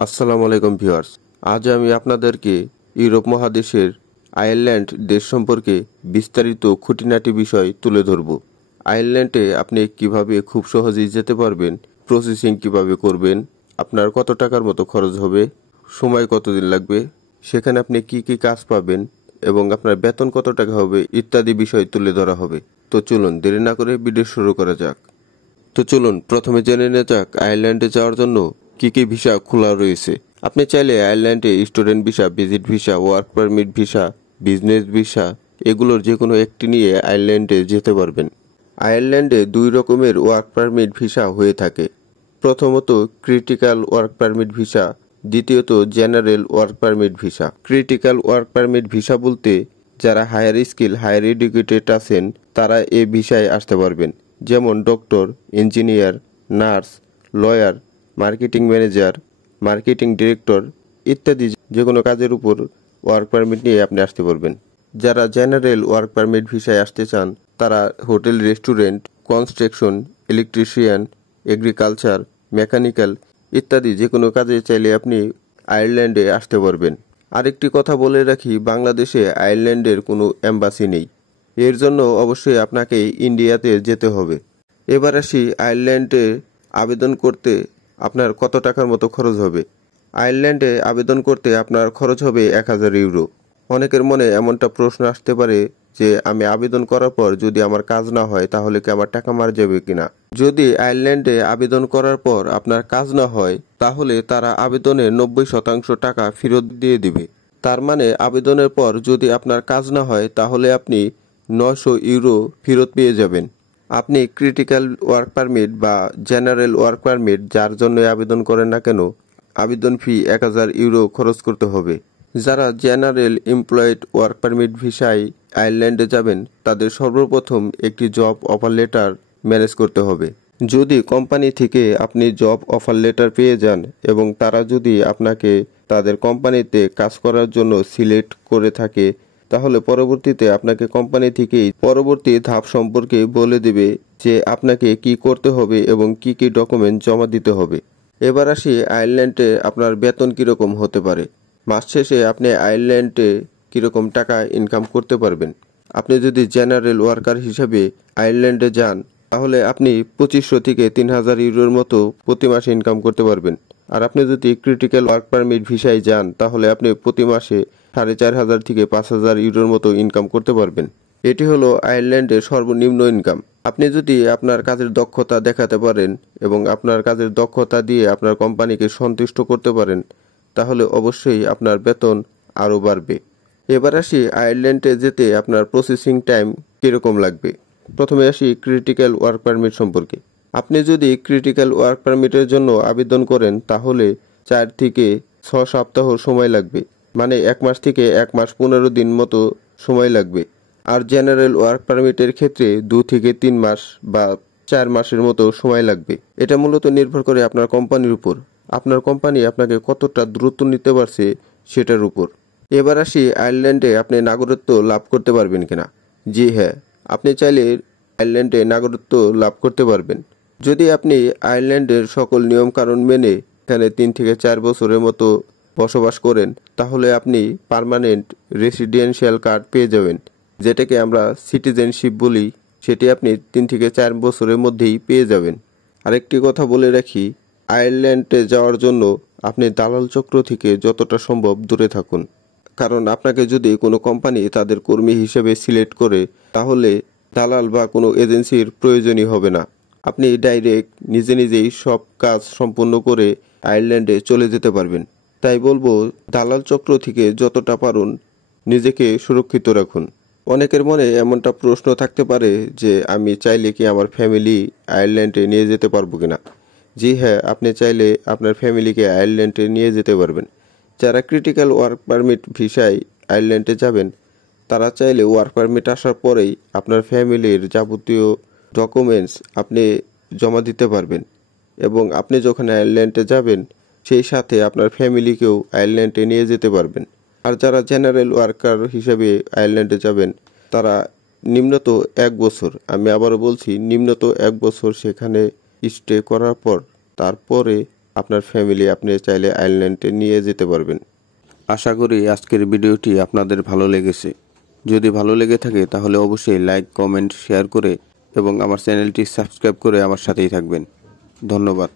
আসসালামু আলাইকুম ভিউয়ার্স। আজ আমি আপনাদেরকে ইউরোপ মহাদেশের আয়ারল্যান্ড দেশ সম্পর্কে বিস্তারিত খুঁটিনাটি বিষয় তুলে ধরব। আয়ারল্যান্ডে আপনি কিভাবে খুব সহজেই যেতে পারবেন, প্রসেসিং কিভাবে করবেন, আপনার কত টাকার মতো খরচ হবে, সময় কতদিন লাগবে, সেখানে আপনি কি কি কাজ পাবেন এবং আপনার বেতন কত টাকা হবে ইত্যাদি বিষয় তুলে ধরা হবে। তো চলুন দেরি না করে ভিডিও শুরু করা যাক। প্রথমে জেনে নেওয়া যাক আয়ারল্যান্ডে যাওয়ার জন্য কি কি ভিসা খোলা রয়েছে। আপনি চাইলে আয়ারল্যান্ডে student visa, visit visa, work permit visa, business visa এগুলোর যে কোনো একটি নিয়ে আয়ারল্যান্ডে যেতে পারবেন। আয়ারল্যান্ডে দুই রকমের ওয়ার্ক পারমিট ভিসা হয়ে থাকে। প্রথমত ক্রিটিক্যাল ওয়ার্ক পারমিট ভিসা, দ্বিতীয়ত general work permit visa. Critical work permit visa বলতে যারা হায়ার স্কিল, হায়ার এডুকেটেড আছেন তারা এই ভিসায় আসতে পারবেন। যেমন doctor, engineer, nurse, lawyer, marketing manager, marketing director ইত্যাদি যে কোনো কাজের উপর ওয়ার্ক পারমিট নিয়ে আপনি আসতে পারবেন। যারা জেনারেল ওয়ার্ক পারমিট ভিসায় আসতে চান তারা hotel, restaurant, construction, electrician, agriculture, mechanical ইত্যাদি যে কোনো কাজে চাইলে আপনি আয়ারল্যান্ডে আসতে পারবেন। আরেকটি কথা বলে রাখি, বাংলাদেশে আয়ারল্যান্ডের কোনো এম্বাসি নেই। এর জন্য অবশ্যই আপনাকে ইন্ডিয়াতে যেতে হবে। এবার আসি আয়ারল্যান্ডে আবেদন করতে আপনার কত টাকার মতো খরচ হবে। আয়ারল্যান্ডে আবেদন করতে আপনার খরচ হবে 1000 ইউরো। অনেকের মনে এমনটা প্রশ্ন আসতে পারে যে আমি আবেদন করার পর যদি আমার কাজ না হয় তাহলে কি আমার টাকা মারা যাবে কিনা। যদি আয়ারল্যান্ডে আবেদন করার পর আপনার কাজ না হয় তাহলে তারা আবেদনের 90% টাকা ফেরত দিয়ে দিবে। তার মানে আবেদনের পর যদি আপনার কাজ না হয় তাহলে আপনি 900 ইউরো ফেরত পেয়ে যাবেন। আপনি ক্রিটিক্যাল ওয়ার্ক পারমিট বা জেনারেল ওয়ার্ক পারমিট যার জন্য আবেদন করেন না কেন, আবেদন ফি 1000 ইউরো খরচ করতে হবে। যারা জেনারেল এমপ্লয়েড ওয়ার্ক পারমিট ভিসায় আয়ারল্যান্ডে যাবেন তাদের সর্বপ্রথম একটি জব অফার লেটার ম্যানেজ করতে হবে। যদি কোম্পানি থেকে আপনি জব অফার লেটার পেয়ে যান এবং তারা যদি আপনাকে তাদের কোম্পানিতে কাজ করার জন্য সিলেক্ট করে থাকে তাহলে পরবর্তীতে আপনাকে কোম্পানি থেকেই পরবর্তী ধাপ সম্পর্কে বলে দেবে যে আপনাকে কি করতে হবে এবং কি কি ডকুমেন্ট জমা দিতে হবে। এবার আসি আয়ারল্যান্ডে আপনার বেতন কীরকম হতে পারে। মাস শেষে আপনি আয়ারল্যান্ডে কীরকম টাকা ইনকাম করতে পারবেন। আপনি যদি জেনারেল ওয়ার্কার হিসেবে আয়ারল্যান্ডে যান তাহলে আপনি 2500 থেকে 3000 ইউরোর মতো প্রতি মাসে ইনকাম করতে পারবেন। আর আপনি যদি ক্রিটিক্যাল ওয়ার্ক পারমিট ভিসায় যান তাহলে আপনি প্রতি মাসে 4500 থেকে 5000 ইউরোর মতো ইনকাম করতে পারবেন। এটি হলো আয়ারল্যান্ডের সর্বনিম্ন ইনকাম। আপনি যদি আপনার কাজের দক্ষতা দেখাতে পারেন এবং আপনার কাজের দক্ষতা দিয়ে আপনার কোম্পানিকে সন্তুষ্ট করতে পারেন তাহলে অবশ্যই আপনার বেতন আরও বাড়বে। এবার আসি আয়ারল্যান্ডে যেতে আপনার প্রসেসিং টাইম কীরকম লাগবে। প্রথমে আসি ক্রিটিক্যাল ওয়ার্ক পারমিট সম্পর্কে। আপনি যদি ক্রিটিক্যাল ওয়ার্ক পারমিটের জন্য আবেদন করেন তাহলে 4 থেকে 6 সপ্তাহ সময় লাগবে, মানে 1 মাস থেকে 1 মাস 15 দিন মতো সময় লাগবে। আর জেনারেল ওয়ার্ক পারমিটের ক্ষেত্রে 2 থেকে 3 মাস বা 4 মাসের মতো সময় লাগবে। এটা মূলত নির্ভর করে আপনার কোম্পানির উপর, আপনার কোম্পানি আপনাকে কতটা দ্রুত নিতে পারছে সেটার উপর। এবার আসি আয়ারল্যান্ডে আপনি নাগরিকত্ব লাভ করতে পারবেন কিনা। জি হ্যাঁ, আপনি চাইলে আয়ারল্যান্ডে নাগরিকত্ব লাভ করতে পারবেন যদি আপনি আয়ারল্যান্ডের সকল নিয়মকানুন মেনে এখানে 3 থেকে 4 বছরের মতো বসবাস করেন তাহলে আপনি পার্মানেন্ট রেসিডেন্সিয়াল কার্ড পেয়ে যাবেন, যেটাকে আমরা সিটিজেনশিপ বলি। সেটি আপনি 3 থেকে 4 বছরের মধ্যেই পেয়ে যাবেন। আরেকটি কথা বলে রাখি, আয়ারল্যান্ডে যাওয়ার জন্য আপনি দালাল চক্র থেকে যতটা সম্ভব দূরে থাকুন। কারণ আপনাকে যদি কোনো কোম্পানি তাদের কর্মী হিসেবে সিলেক্ট করে তাহলে দালাল বা কোনো এজেন্সির প্রয়োজনই হবে না। আপনি ডাইরেক্ট নিজে নিজেই সব কাজ সম্পন্ন করে আয়ারল্যান্ডে চলে যেতে পারবেন। তাই বলবো দালাল চক্র থেকে যতটা পারুন নিজেকে সুরক্ষিত রাখুন। অনেকের মনে এমনটা প্রশ্ন থাকতে পারে যে আমি চাইলে কি আমার ফ্যামিলি আয়ারল্যান্ডে নিয়ে যেতে পারবো কিনা। জি হ্যাঁ, আপনি চাইলে আপনার ফ্যামিলিকে আয়ারল্যান্ডে নিয়ে যেতে পারবেন। যারা ক্রিটিক্যাল ওয়ার্ক পারমিট ভিসায় আয়ারল্যান্ডে যাবেন তারা চাইলে ওয়ার্ক পারমিট আসার পরেই আপনার ফ্যামিলির যাবতীয় ডকুমেন্টস আপনি জমা দিতে পারবেন এবং আপনি যখন আয়ারল্যান্ডে যাবেন সেই সাথে আপনার ফ্যামিলিকেও আয়ারল্যান্ডে নিয়ে যেতে পারবেন। আর যারা জেনারেল ওয়ার্কার হিসেবে আয়ারল্যান্ডে যাবেন তারা নিম্নত 1 বছর, আমি আবারও বলছি নিম্নত 1 বছর সেখানে স্টে করার পর তারপরে আপনার ফ্যামিলি আপনি চাইলে আয়ারল্যান্ডে নিয়ে যেতে পারবেন। আশা করি আজকের ভিডিওটি আপনাদের ভালো লেগেছে। যদি ভালো লেগে থাকে তাহলে অবশ্যই লাইক, কমেন্ট, শেয়ার করে এবং আমার চ্যানেলটি সাবস্ক্রাইব করে আমার সাথেই থাকবেন। ধন্যবাদ।